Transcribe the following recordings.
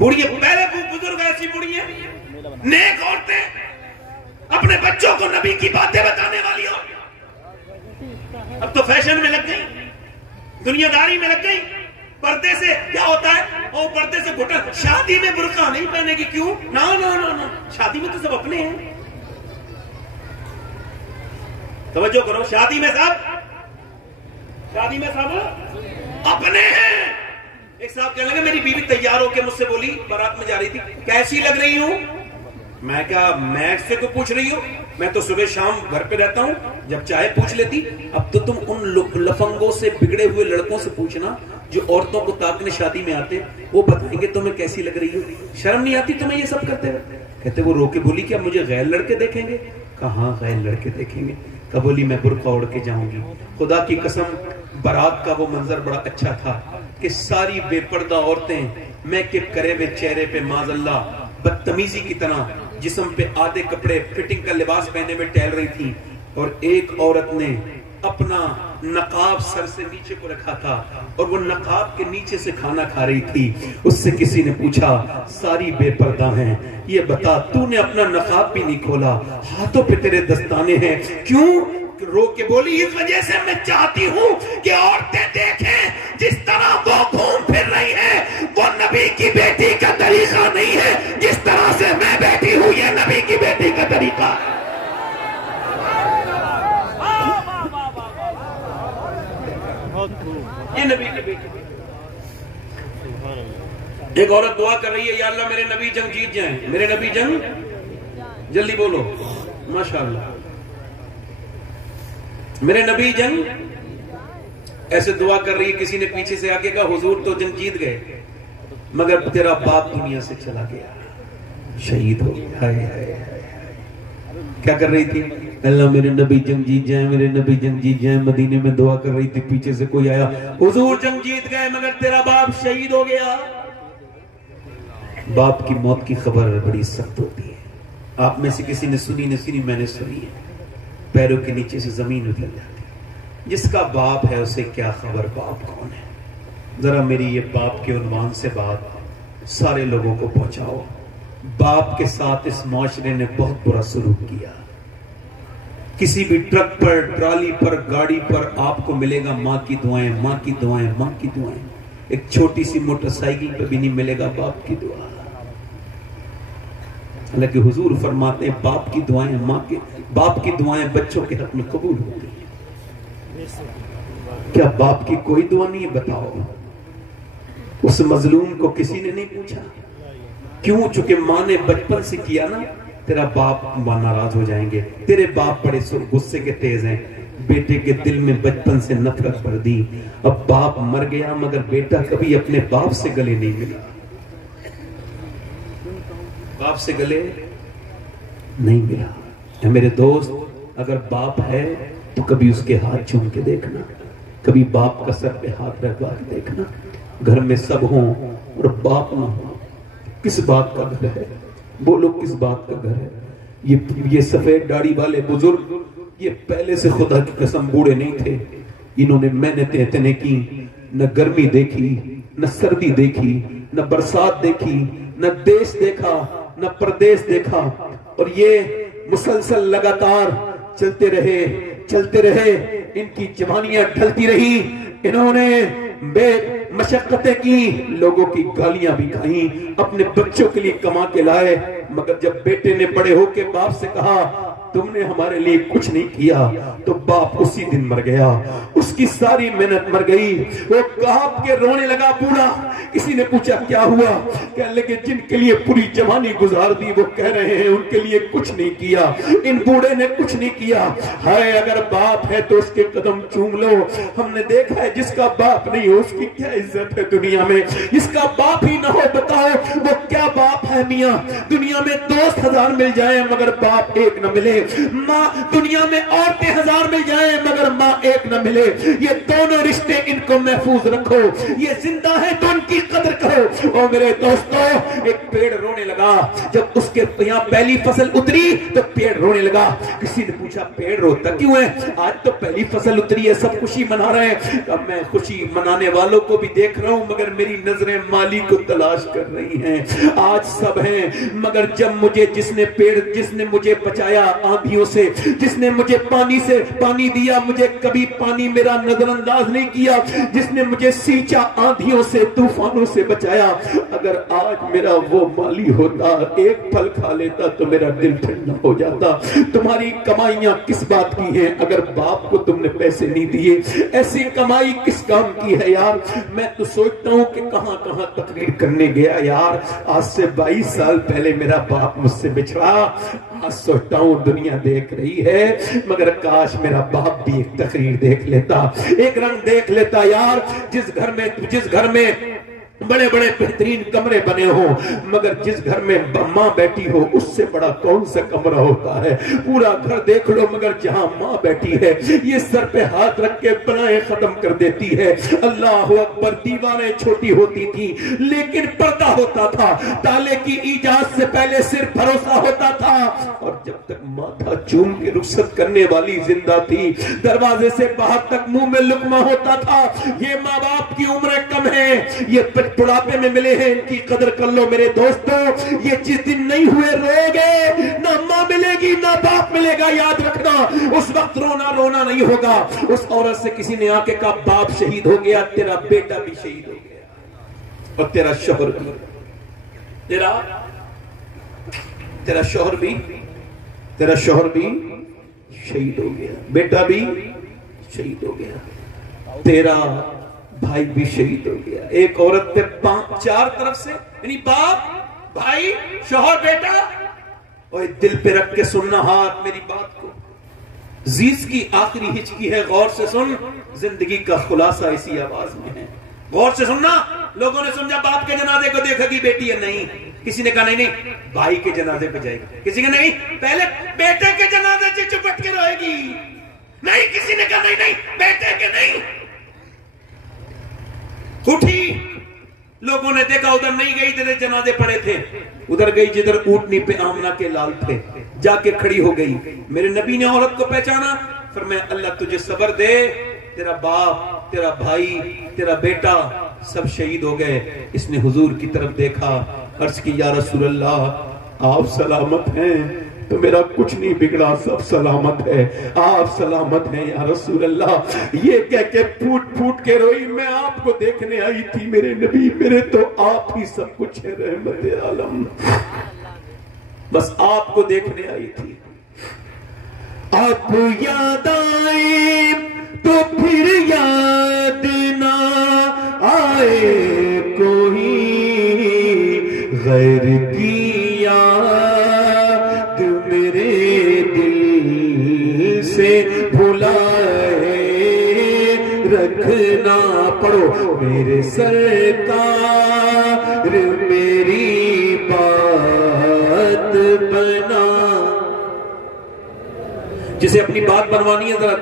بوڑھی پہلے بزرگ ایسی بوڑھی ہیں نیک عورتیں اپنے بچوں کو نبی کی باتیں بتانے والی ہو. اب تو فیشن میں لگ گئی, دنیا داری میں لگ گئی. پردے سے کیا ہوتا ہے, وہ پردے سے گھٹن. شادی میں برقع نہیں پہنے گی, کیوں؟ نا نا نا نا, شادی میں تو سب اپنے ہیں. توجہ کرو, شادی میں سب اپنے ہیں. ایک صاحب کہنے لگے میری بیوی تیار ہو کے مجھ سے بولی, بارات میں جا رہی تھی, کیسی لگ رہی ہوں؟ میں کہا میں سے کو پوچھ رہی ہوں, میں تو صبح شام گھر پہ رہتا ہوں, جب چاہے پوچھ لیتی. اب تو تم ان لفنگوں سے, بگڑے ہوئے لڑکوں سے پوچھنا جو عورتوں کو تاکنے شادی میں آتے, وہ بتائیں گے تمہیں کیسی لگ رہی ہو. شرم نہیں آتی تمہیں یہ سب کرتے ہوئے؟ کہتے وہ رو کے بولی کیا مجھے غیر لڑکے دیکھیں گے؟ کہاں غیر لڑکے دیکھیں گے. کہا بولی میں برقع اوڑھ کے جاؤں گی. خدا کی قسم بارات کا وہ منظر بڑا اچھا تھا کہ ساری بے پردہ عورتیں میک اپ کرے ہوئے چہرے پہ معاذ اللہ بدتمیزی کی طرح جسم پہ آدھے کپڑے فٹنگ کا لباس پہنے میں ٹہل رہی تھی, اور ایک عورت نے اپنا نقاب سر سے نیچے کو رکھا تھا اور وہ نقاب کے نیچے سے کھانا کھا رہی تھی. اس سے کسی نے پوچھا ساری بے پردہ ہیں, یہ بتا تو نے اپنا نقاب بھی نہیں کھولا, ہاتھوں پہ تیرے دستانے ہیں, کیوں؟ رو کے بولی اس وجہ سے میں چاہتی ہوں کہ عورتیں دیکھیں جس طرح وہ گھوم پھر رہی ہے وہ نبی کی بیٹی کا طریقہ نہیں ہے, جس طرح سے میں بیٹھی ہوں یہ نبی کی بیٹی کا طریقہ ہے. یہ نبی کی بیٹی. ایک عورت دعا کر رہی ہے, یا اللہ میرے نبی جنگ جیت جائیں, میرے نبی جنگ, جلدی بولو ماشاءاللہ, میرے نبی جنگ. ایسے دعا کر رہی ہے, کسی نے پیچھے سے آگے کہا حضور تو جنگ جیت گئے مگر تیرا باپ دنیا سے چلا گیا, شہید ہو گیا. ہائے ہائے ہائے. کیا کر رہی تھی؟ اللہ میرے نبی جنگ جیت جائیں, میرے نبی جنگ جیت جائیں. مدینے میں دعا کر رہی تھی, پیچھے سے کوئی آیا, حضور جنگ جیت گئے مگر تیرا باپ شہید ہو گیا. باپ کی موت کی خبر بڑی سخت ہوتی ہے. آپ میں سے کسی نے سنی نہ سنی, میں نے سنی ہے. پیروں کے نیچے سے زمین اتر جاتی ہے. جس کا باپ ہے اسے کیا خبر باپ کون ہے. ذرا میری یہ باپ کے عنوان سے بات سارے لوگوں کو پہنچاؤ. باپ کے ساتھ اس معاشرے نے بہت برا سلوک کیا. کسی بھی ٹرک پر, ٹرالی پر, گاڑی پر آپ کو ملے گا ماں کی دعائیں, ماں کی دعائیں, ماں کی دعائیں. ایک چھوٹی سی موٹر سائیکل پہ بھی نہیں ملے گا باپ کی دعا. حالانکہ حضور فرماتے ہیں باپ کی دعائیں, باپ کی دعائیں بچوں کے حق میں قبول ہوتی ہیں. کیا باپ کی کوئی دعا نہیں ہے؟ بتاؤ. اس مظلوم کو کسی نے نہیں پوچھا کیوں؟ چونکہ ماں نے بچپن سے کیا نا, تیرا باپ ناراض ہو جائیں گے. تیرے باپ بڑے غصے کے تیز ہیں, بیٹے کے دل میں بچپن سے نفرت بھر دی. اب باپ مر گیا مگر بیٹا کبھی اپنے باپ سے گلے نہیں ملا, باپ سے گلے نہیں ملا. میرے دوست, اگر باپ ہے تو کبھی اس کے ہاتھ چوم کے دیکھنا, کبھی باپ کا سر پہ ہاتھ رکھوا کے دیکھنا. گھر میں سب ہوں اور باپ نہ ہو, کس بات کا گھر ہے؟ بولو کس بات کا گھر ہے؟ یہ سفید داڑھی والے بزرگ یہ پہلے سے خدا کی قسم بوڑھے نہیں تھے. انہوں نے محنتیں اتنے کی, نہ گرمی دیکھی, نہ سردی دیکھی, نہ برسات دیکھی, نہ دیش دیکھا, نہ پردیش دیکھا, اور یہ مسلسل لگاتار چلتے رہے. ان کی جوانیاں ڈھلتی رہی, انہوں نے بے مشقتیں کی, لوگوں کی گالیاں بھی کھائیں, اپنے بچوں کے لیے کما کے لائے. مگر جب بیٹے نے بڑے ہو کے باپ سے کہا تم نے ہمارے لیے کچھ نہیں کیا, تو باپ اسی دن مر گیا. اس کی ساری محنت مر گئی. وہ کانپ کے رونے لگا بوڑھا. کسی نے پوچھا کیا ہوا؟ کہنے لگے جن کے لیے پوری جوانی گزار دی وہ کہہ رہے ہیں ان کے لیے کچھ نہیں کیا, ان بوڑھے نے کچھ نہیں کیا. ہائے اگر باپ ہے تو اس کے قدم چوم لو. ہم نے دیکھا ہے جس کا باپ نہیں ہو اس کی کیا عزت ہے دنیا میں. جس کا باپ ہی نہ ہو بتاؤ وہ کیا باپ ہے. ہے میاں دنیا میں دوست 1000 مل جائیں مگر باپ ایک نہ ملے، ماں دنیا میں عورتیں 1000 مل جائیں مگر ماں ایک نہ ملے، یہ دونوں رشتے ان کو محفوظ رکھو، یہ زندہ ہے تو ان کی قدر کرو۔ اور میرے دوستو ایک پیڑ رونے لگا، جب اس کے یہاں پہلی فصل اتری تو پیڑ رونے لگا۔ کسی نے پوچھا پیڑ روتا کیوں ہے؟ آج تو پہلی فصل اتری ہے، سب خوشی منا رہے ہیں۔ اب میں خوشی منانے والوں کو بھی دیکھ رہا ہوں مگر میری نظریں مالی کو تلاش کر رہی ہیں۔ آج سب ہیں مگر جب مجھے جس نے مجھے بچایا آندھیوں سے، جس نے مجھے پانی دیا، مجھے کبھی پانی میرا نظر انداز نہیں کیا، جس نے مجھے سینچا آندھیوں سے طوفانوں سے بچایا، اگر آج میرا وہ مالی ہوتا ایک پھل کھا لیتا تو میرا دل ٹھنڈا ہو جاتا۔ تمہاری کمائیاں کس بات کی ہیں اگر باپ کو تم نے پیسے نہیں دیے؟ ایسی کمائی کس کام کی ہے یار؟ میں تو سوچتا ہوں کہ کہاں کہاں تقریر کرنے گیا یار، آج سے 22 سال پہلے میرا باپ مجھ سے بچھڑا، آج سوچتا ہوں دنیا دیکھ رہی ہے مگر کاش میرا باپ بھی ایک تقریر دیکھ لیتا، ایک رنگ دیکھ لیتا یار۔ جس گھر میں بڑے بڑے بہترین کمرے بنے ہوں مگر جس گھر میں ماں بیٹھی ہو اس سے بڑا کون سا کمرہ ہوتا ہے؟ پورا گھر دیکھ لو مگر جہاں ماں بیٹھی ہے یہ سر پہ ہاتھ رکھ کے بلائیں ختم کر دیتی ہے۔ اللہ اکبر، دیواریں چھوٹی ہوتی تھی لیکن پردہ ہوتا تھا، تالے کی ایجاد سے پہلے صرف بھروسہ ہوتا تھا، اور جب تک ماتھا چوم کے رخصت کرنے والی زندہ تھی دروازے سے باہر تک منہ میں لقمہ ہوتا تھا۔ یہ ماں باپ کی عمریں کم ہیں، یہ بڑھاپے میں ملے ہیں، ان کی قدر کر لو میرے دوستو۔ یہ جس دن نہیں ہوئے روئے گے، نہ ماں ملے گی نہ باپ ملے گا، یاد رکھنا اس وقت رونا نہیں ہوگا۔ اس عورت سے کسی نے آ کے کہا باپ شہید ہو گیا، تیرا بیٹا بھی شہید ہو گیا اور تیرا شوہر بھی، تیرا شوہر بھی شہید ہو گیا، بیٹا بھی شہید ہو گیا، تیرا بھائی بھی شہید ہو گیا۔ ایک عورت پہ 4 طرف سے، یعنی باپ، بھائی، شوہر، بیٹا، اور دل پہ رکھ کے سننا ہاتھ میری بات کو۔ زیز کی آخری ہچکی ہے، غور سے سن، زندگی کا خلاصہ اسی آواز میں ہے۔ غور سے سننا۔ لوگوں نے سمجھا باپ کے جنازے کو دیکھا گی بیٹی ہے، نہیں، کسی نے کہا نہیں بھائی کے جنازے پہ جائے گی، کسی نے نہیں پہلے بیٹے کے جنازے سے چپٹ کے رہے گی، نہیں، کسی نے کہا نہیں بیٹے کے نہیں۔ اٹھی، لوگوں نے دیکھا ادھر نہیں گئی جدھر جنازے پڑے تھے، ادھر گئی جدھر اونٹنی پہ آمنہ کے لال تھے، جا کے کھڑی ہو گئی۔ میرے نبی نے عورت کو پہچانا، فرمایا اللہ تجھے صبر دے، تیرا باپ، تیرا بھائی، تیرا بیٹا سب شہید ہو گئے۔ اس نے حضور کی طرف دیکھا، عرض کی یا رسول اللہ آپ سلامت ہیں؟ تو میرا کچھ نہیں بگڑا، سب سلامت ہے، آپ سلامت ہیں یا رسول اللہ۔ یہ کہہ کے پھوٹ پھوٹ کے روئی، میں آپ کو دیکھنے آئی تھی میرے نبی، میرے تو آپ ہی سب کچھ ہے، رحمت عالم، بس آپ کو دیکھنے آئی تھی۔ آپ یاد آئے تو پھر یاد نہ آئے کوئی، غیر کی یاد میرے دل سے بھلائے رکھنا، پڑھو میرے سرکار میری بات بنا۔ جسے اپنی بات بنوانی ہے ذرا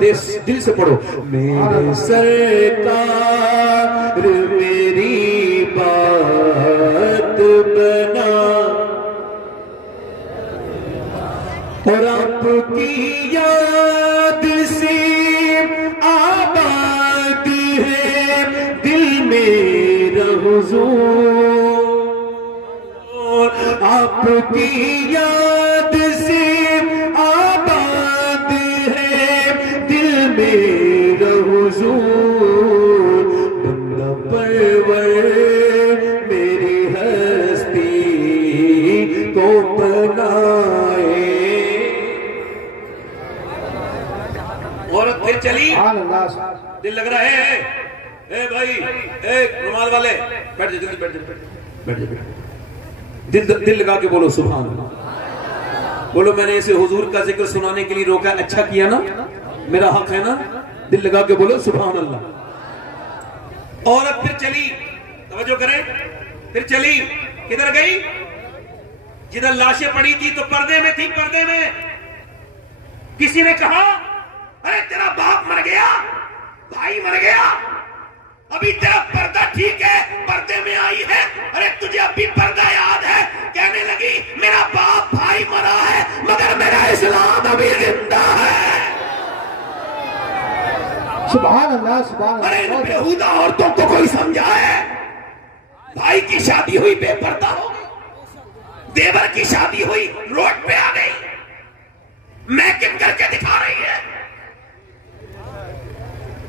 دل سے پڑھو، میرے سرکار میری بات بنا، اور آپ کی یاد سے آباد ہے دل میرا حضور، آپ کی یاد سے آباد ہے دل میرا حضور، بندہ پرور میری ہستی کو بنائے۔ عورت پھر چلی، دل لگ رہا ہے، اے بھائی، اے رومال والے، بیٹھ جا، جلدی بیٹھ جا، بیٹھ جا، دل لگا کے بولو سبحان اللہ، بولو میں نے اسے حضور کا ذکر سنانے کے لیے روکا، اچھا کیا نا، میرا حق ہے نا، دل لگا کے بولو سبحان اللہ۔ عورت پھر چلی، توجہ کریں، پھر چلی، کدھر گئی؟ جدھر لاشیں پڑی تھی تو پردے میں تھی. پردے میں کسی نے کہا ارے تیرا باپ مر گیا, بھائی مر گیا, ابھی تیرا پردہ ٹھیک ہے, پردے میں آئی ہے, ارے تجھے ابھی پردہ یاد ہے. کہنے لگی میرا باپ بھائی مرا ہے مگر میرا اسلام ابھی زندہ ہے. سبحان اللہ سبحان ارے ان اللہ. بےہودہ عورتوں کو کوئی سمجھا ہے؟ بھائی کی شادی ہوئی بے پردہ ہو گئی, دیور کی شادی ہوئی روڈ پہ آ گئی, میکن کر کے دکھا رہی ہے.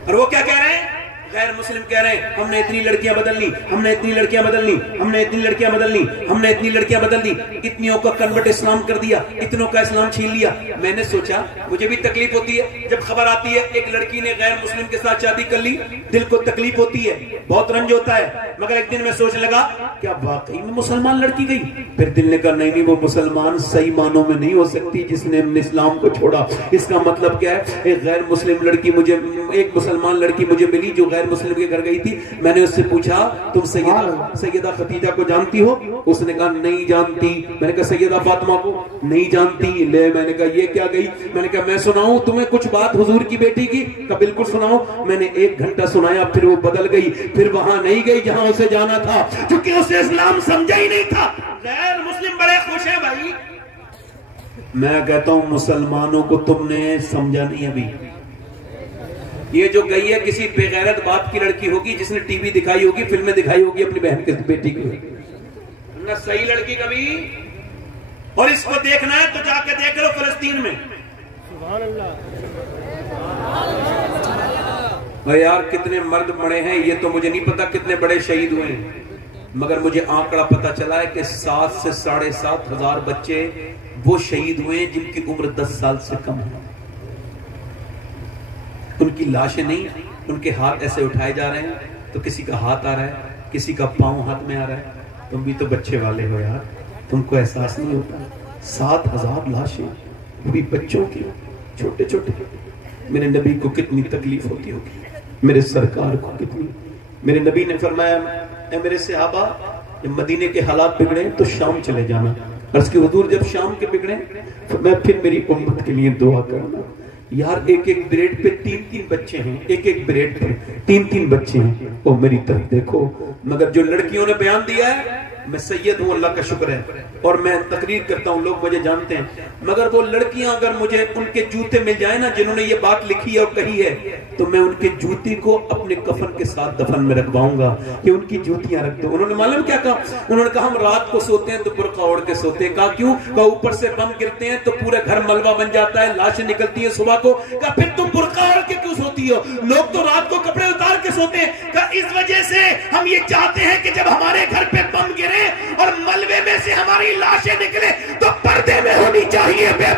اور وہ کیا کہہ رہے ہیں؟ غیر مسلم کہہ رہے ہیں ہم نے اتنی لڑکیاں بدل لی, ہم نے اتنی لڑکیاں بدل لی, ہم نے اتنی لڑکیاں بدل لی, ہم نے اتنی لڑکیاں بدل دی, اتنیوں کا کنورٹ اسلام کر دیا, اتنوں کا اسلام چھین لیا. میں نے سوچا مجھے بھی تکلیف ہوتی ہے جب خبر آتی ہے ایک لڑکی نے غیر مسلم کے ساتھ شادی کر لی, دل کو تکلیف ہوتی ہے, بہت رنج ہوتا ہے. مگر ایک دن میں سوچنے لگا کیا واقعی میں مسلمان لڑکی گئی؟ پھر دل نے کہا نہیں وہ مسلمان صحیح معنوں میں نہیں ہو سکتی جس نے اسلام کو چھوڑا. اس کا مطلب کیا ہے؟ ایک غیر مسلم لڑکی مجھے, ایک مسلمان لڑکی مجھے ملی جو غیر مسلم کے گھر گئی تھی. میں نے اس سے پوچھا تم سیدہ خدیجہ کو جانتی ہو؟ اس نے کہا نہیں جانتی. میں نے کہا سیدہ فاطمہ کو؟ نہیں جانتی. لے میں نے کہا یہ کیا گئی؟ میں نے کہا میں سناؤں تمہیں کچھ بات حضور کی بیٹی کی؟ کہا بالکل سناؤ. میں نے 1 گھنٹہ سنایا, پھر وہ بدل گئی, پھر وہاں نہیں گئی جہاں اسے جانا تھا کیونکہ اسے اسلام سمجھا ہی نہیں تھا. غیر مسلم بڑے خوش ہیں بھائی. میں کہتا ہوں مسلمانوں کو تم نے سمجھا نہیں ابھی. یہ جو گئی ہے کسی بے غیرت باپ کی لڑکی ہوگی جس نے ٹی وی دکھائی ہوگی, فلمیں دکھائی ہوگی اپنی بہن کے بیٹی کی, نہ صحیح لڑکی کبھی. اور اس کو دیکھنا ہے تو جا کے دیکھ لو فلسطین میں. سبحان اللہ. یار کتنے مرد مڑے ہیں یہ تو مجھے نہیں پتا کتنے بڑے شہید ہوئے ہیں, مگر مجھے آنکڑا پتا چلا ہے کہ 7 سے 7.5 ہزار بچے وہ شہید ہوئے ہیں جن کی عمر 10 سال سے کم ہے. ان کی لاشیں نہیں, ان کے ہاتھ ایسے اٹھائے جا رہے ہیں تو کسی کا ہاتھ آ رہا ہے, کسی کا پاؤں ہاتھ میں آ رہا ہے. تم بھی تو بچے والے ہو یار, تم کو احساس نہیں ہوتا؟ 7,000 لاشیں بھی بچوں کی, چھوٹے چھوٹے. میرے نبی کو کتنی تکلیف ہوتی ہوگی, میرے سرکار کو کتنی. میرے نبی نے فرمایا اے میرے صحابہ جب مدینے کے حالات بگڑے تو شام چلے جانا. عرض کہ حضور جب شام کے بگڑے میں پھر میری امت کے لیے دعا کرنا. یار ایک بریڈ پہ 3 بچے ہیں, ایک بریڈ پر 3 بچے ہیں. او میری طرف دیکھو. مگر جو لڑکیوں نے بیان دیا ہے میں سید ہوں, اللہ کا شکر ہے, اور میں تقریر کرتا ہوں, لوگ مجھے جانتے ہیں. مگر وہ لڑکیاں اگر مجھے ان کے جوتے مل جائیں نا جنہوں نے یہ بات لکھی ہے اور کہی ہے, تو میں ان کے جوتی کو اپنے کفن کے ساتھ دفن میں رکھواؤں گا کہ ان کی جوتیاں رکھ دو. انہوں نے معلوم کیا کہا؟ انہوں نے کہا ہم رات کو سوتے ہیں تو برقع اوڑھ کے سوتے ہیں. کہا کیوں؟ کہا اوپر سے بم گرتے ہیں تو پورے گھر ملبہ بن جاتا ہے, لاشیں نکلتی ہیں صبح کو. کہا پھر تم برقع اوڑھ کے کیوں سوتی ہو؟ لوگ تو رات کو کپڑے اتار کے سوتے ہیں. کہا اس وجہ سے ہم یہ چاہتے ہیں کہ جب ہمارے گھر پہ بم گرے اور ملبے میں سے ہماری لاشیں نکلے تو پردے میں ہونی چاہیے, بے